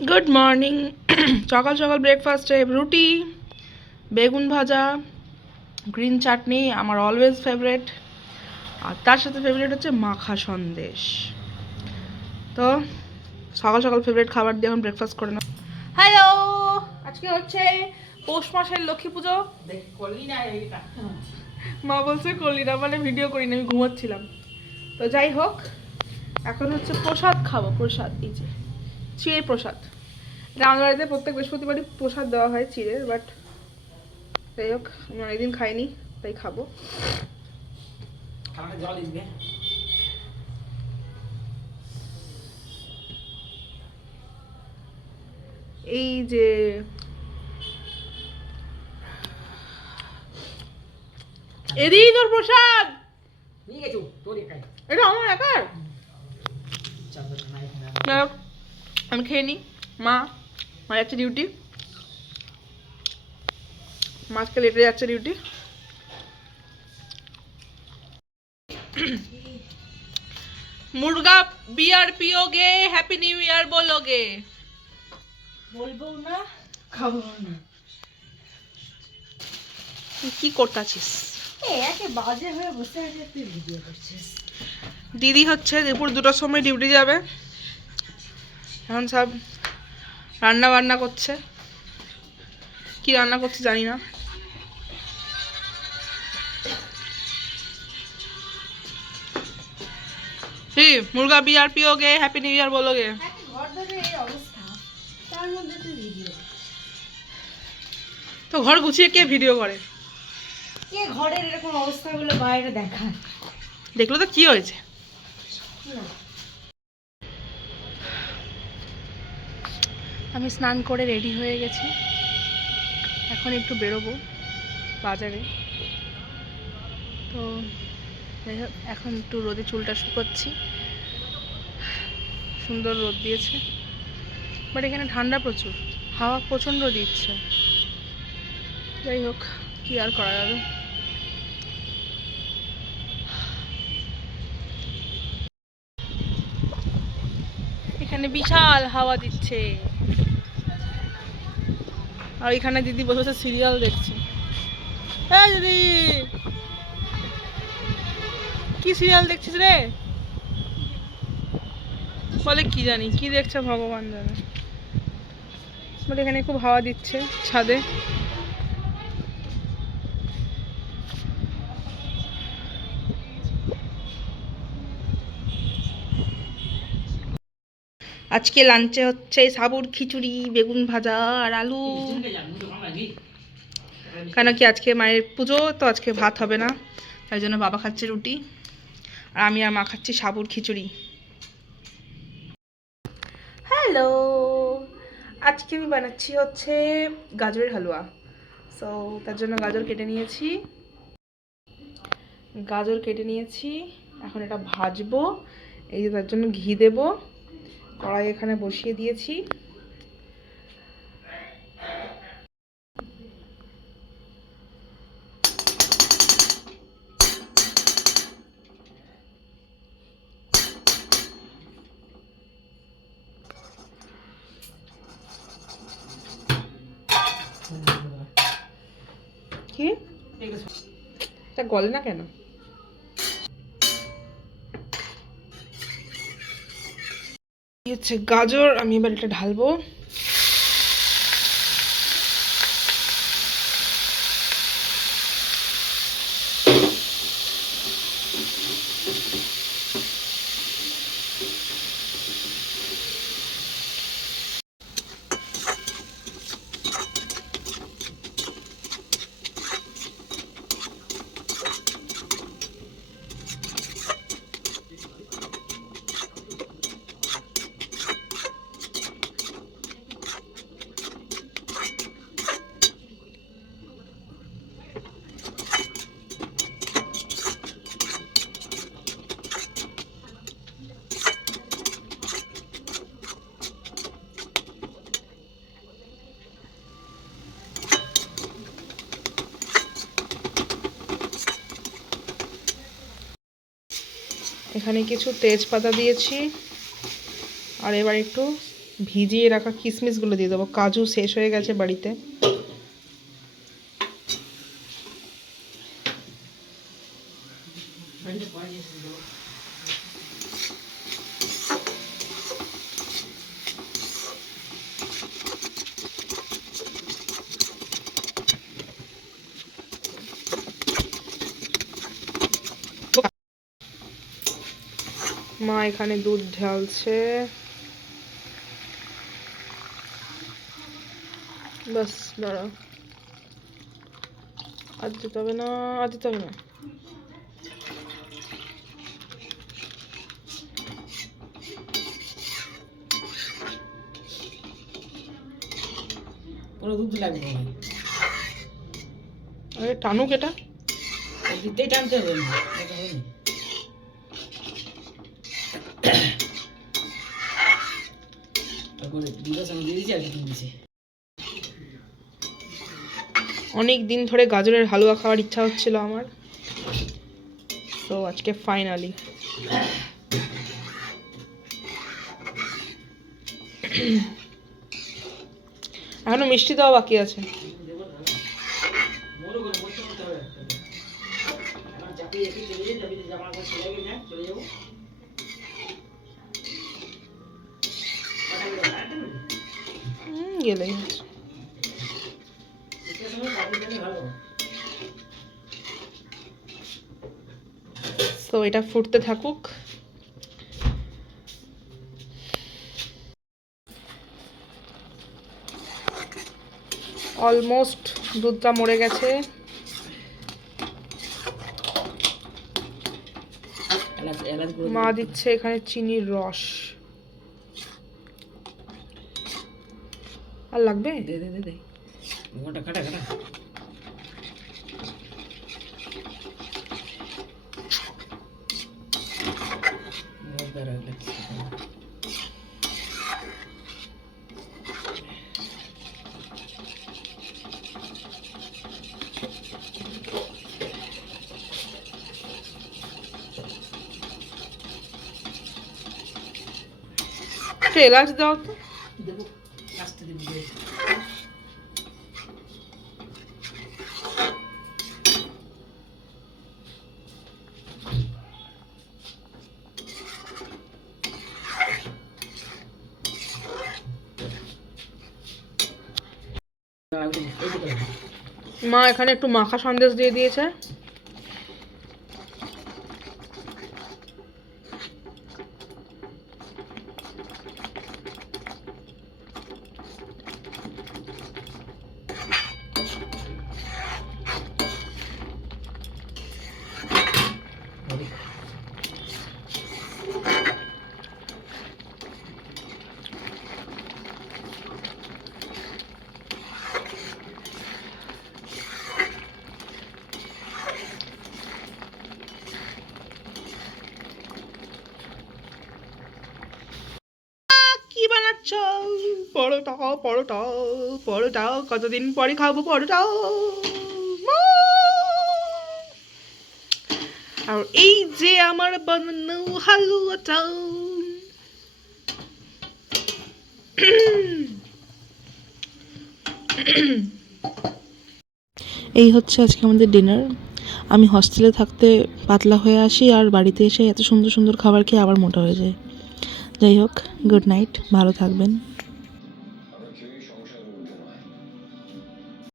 Good morning. সকাল সকাল ব্রেকফাস্টে রুটি, বেগুন ভাজা, গ্রিন চাটনি আমার অলওয়েজ ফেভারেট, আর তার সাথে ফেভারিট হচ্ছে মাখা সন্দেশ। তো সকাল সকাল ফেভারিট খাবার দিয়ে এখন ব্রেকফাস্ট করে না। হ্যালো, আজকে হচ্ছে পৌষ মাসের লক্ষ্মী পুজো। মা বলছে করলি না, মানে ভিডিও করি না, আমি ঘুমোচ্ছিলাম। তো যাই হোক, এখন হচ্ছে প্রসাদ খাবো। প্রসাদ, এই যে চিড়ে প্রসাদ। এটা আমাদের বাড়িতে প্রত্যেক বৃহস্পতিবারই প্রসাদ দেওয়া হয় চিড়ের, বাট যাই হোক আমি অনেকদিন খাইনি, তাই খাবো। এই যে এদিই তোর প্রসাদ, এটা আমার একার। যাই হোক আমি খেয়ে নিই। মা যাচ্ছে ডিউটি, মা আজকে লেটে যাচ্ছে ডিউটি। মুরগা বিয়ার পিওগে, হ্যাপি নিউ ইয়ার বলোগে? বলবো না, খাবো না। তুই কি করতেছিস? একে বাজে হয়ে বসে আছে, তুই ভিডিও করছিস। দিদি হচ্ছে দুপুর 2টার সময় ডিউটি যাবে, এখন সব রান্না বান্না করছে। কি রান্না করছে জানি না। মুরগা বিয়ার পিওগে, হ্যাপি নিউ ইয়ার বলোগে? ঘর ধরে এই অবস্থা, তার মধ্যে তুই ভিডিও। তো ঘর গুছিয়ে কে ভিডিও করে? কে ঘরের এরকম অবস্থাগুলো বাইরে দেখা? দেখলো তো কি হয়েছে। আমি স্নান করে রেডি হয়ে গেছি, এখন একটু বেরোবো বাজারে। তো যাই হোক, এখন একটু রোদে চুলটা শুকোচ্ছি। সুন্দর রোদ দিয়েছে, বাট এখানে ঠান্ডা প্রচুর, হাওয়া প্রচণ্ড দিচ্ছে। যাই হোক, কি আর করা যাবে। এখানে বিশাল হাওয়া দিচ্ছে, আর এখানে দিদি বসে বসে সিরিয়াল দেখছে। হ্যাঁ দিদি, কি সিরিয়াল দেখছিস রে? বলে কি জানি কি দেখছে, ভগবান জানে। বলে এখানে খুব হাওয়া দিচ্ছে ছাদে। আজকে লাঞ্চে হচ্ছে সাবুর খিচুড়ি, বেগুন ভাজা আর আলু। কেন কি আজকে মায়ের পুজো, তো আজকে ভাত হবে না, তাই জন্য বাবা খাচ্ছে রুটি, আর আমি আর মা খাচ্ছি সাবুর খিচুড়ি। হ্যালো, আজকে আমি বানাচ্ছি হচ্ছে গাজরের হালুয়া। সো তার জন্য গাজর কেটে নিয়েছি, এখন এটা ভাজবো। এই যে তার জন্য ঘি দেব, কড়াই এখানে বসিয়ে দিয়েছি। কি এটা গলে না কেন? হচ্ছে গাজর, আমি এবার এটা ঢালবো। এখানে কিছু তেজপাতা দিয়েছি, আর এবার একটু ভিজিয়ে রাখা কিশমিশগুলো দিয়ে দেবো, কাজু শেষ হয়ে গেছে বাড়িতে। মা এখানে দুধ ঢালছে, বাস দাঁড়াও, আর দিতে হবে না, আর দিতে হবে না। পুরো দুধ লাগবে ভাই, আরে টানুক এটা, দিতেই টানতে হবে না, এটা হয়নি। তারপরে দুধের সঙ্গে দিয়ে দিয়েছি আর কি দিয়েছি। অনেক দিন ধরে গাজরের হালুয়া খাওয়ার ইচ্ছা হচ্ছিল আমার, তো আজকে ফাইনালি। এখনো মিষ্টি দেওয়া বাকি আছে। গেলেই আছে। তো এটা ফুটতে থাকুক। অলমোস্ট দুধটা মরে গেছে। মা দিচ্ছে এখানে চিনির রস। আর লাগবে? দে দে দে দে, মোটা কাটা কাটা। একটু এলাচ দাও তো। দেবো, আস্তে দেবো। মা এখানে একটু মাখা সন্দেশ দিয়ে দিয়েছে। কি বানাচ্ছ? পরোটা পরোটা পরোটা, কতদিন পরে খাবো পরোটা। মা! আর এই যে আমার বানানো হালুয়াটা। এই হচ্ছে আজকে আমাদের ডিনার। আমি হস্টেলে থাকতে পাতলা হয়ে আসি, আর বাড়িতে এসে এত সুন্দর সুন্দর খাবার খেয়ে আবার মোটা হয়ে যায়। যাই হোক, গুড নাইট, ভালো থাকবেন।